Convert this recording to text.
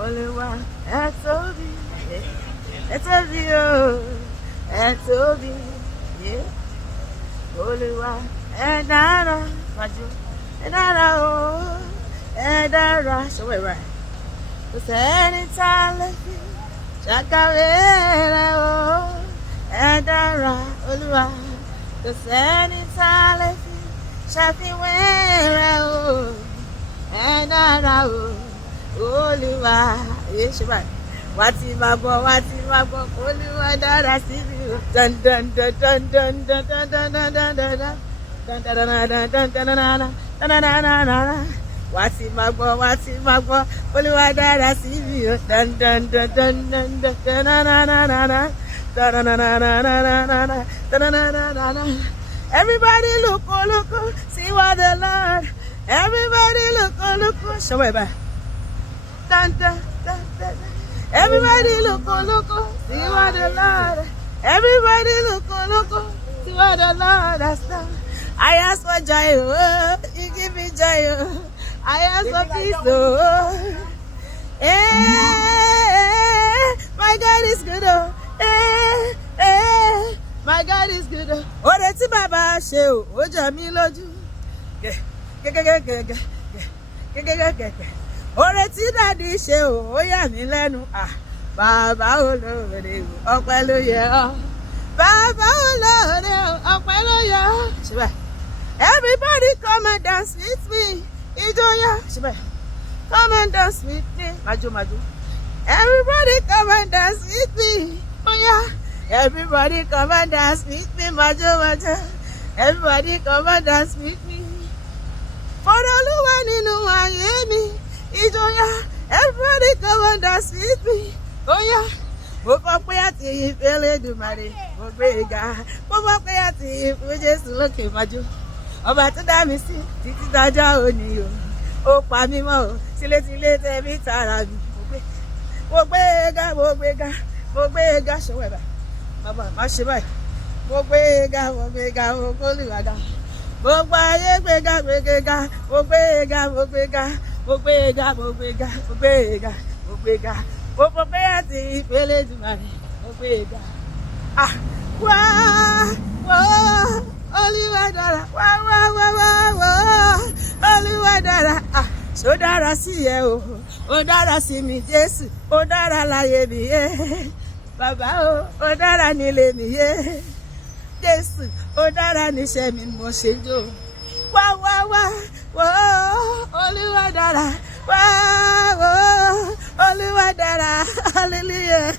Oluwa etobi, etobi o, etobi, Oluwa edara, maju, edara o, edara. So wait, right. Kò sẹ́ni tá a lè fi ṣàkàwé rẹ̀ o, edara Olúwa. Kò sẹ́ni tá a lè fi ṣàfiwé rẹ̀ o, edara o. Oluwa ṣe báyìí wá ti máa gbọ́ Olúwa dára sí mi o. Dan dan dan dan dan dan dan dan dan dan dan dan wá ti máa gbọ́ Olúwa dára sí mi o. Dan dan dan dan dan dan. Everybody look, see what the Lord. Everybody look, show me back. Dun, dun, dun, dun. Everybody look, see what the Lord. Everybody look, see what the Lord has done. I ask for joy, oh, you give me joy, oh. I ask for peace, oh. My God is good, oh. My God is good, oh. Ore tí bàbá ṣe o, ó jẹ mí lójú. Ore tí dàdí ṣe o, ó yà mí lẹ́nu. Bàbá olóore o, ọpẹ́ ló yẹ ọ́. Bàbá olóore o, ọpẹ́ ló yẹ ọ́. Ṣé everybody come and dance with me. Ìjọyà. Ṣé come and dance with me. Majo. Everybody come and dance with me. Oh yeah. Everybody come and dance with me. Majo. Everybody come and dance with me. For Oluwa nínú ayé mi. Ìjọyà. Everybody come and dance with me. Oh yeah. Mo fọ pé àti ìfẹ́lẹ́ Èdùmàrè mo gbé e ga. Mo fọ pé àti ìfẹ́ Jésù lókè Majo. Ọba tó dá mi sí títí dájọ́ òní o. Ó pa mí mọ́ o. Tílétílé tẹ̀mí tara mi. Mo gbé e ga. Ṣọwọ́ ẹ̀ báyìí. Bàbá má ṣe báyìí. Mo gbé e ga. Mo Olúwa ga. Gbogbo ayé gbé ga. Mo gbé e ga. Mo fọ pé àti ìfẹ́lẹ́ Èdùmàrè mo gbé e ga. Wá Olúwa dára. Wá Olúwa dára. Ṣó dára sí ẹ o, ó dára sí mi Jésù, ó dára láyé mi yé. Bàbá o, ó dára nílé mi yé. Jésù, ó dára níṣẹ́ mi mo ṣe jó. Wá Olúwa dára. Wá Olúwa dára. Hallelujah.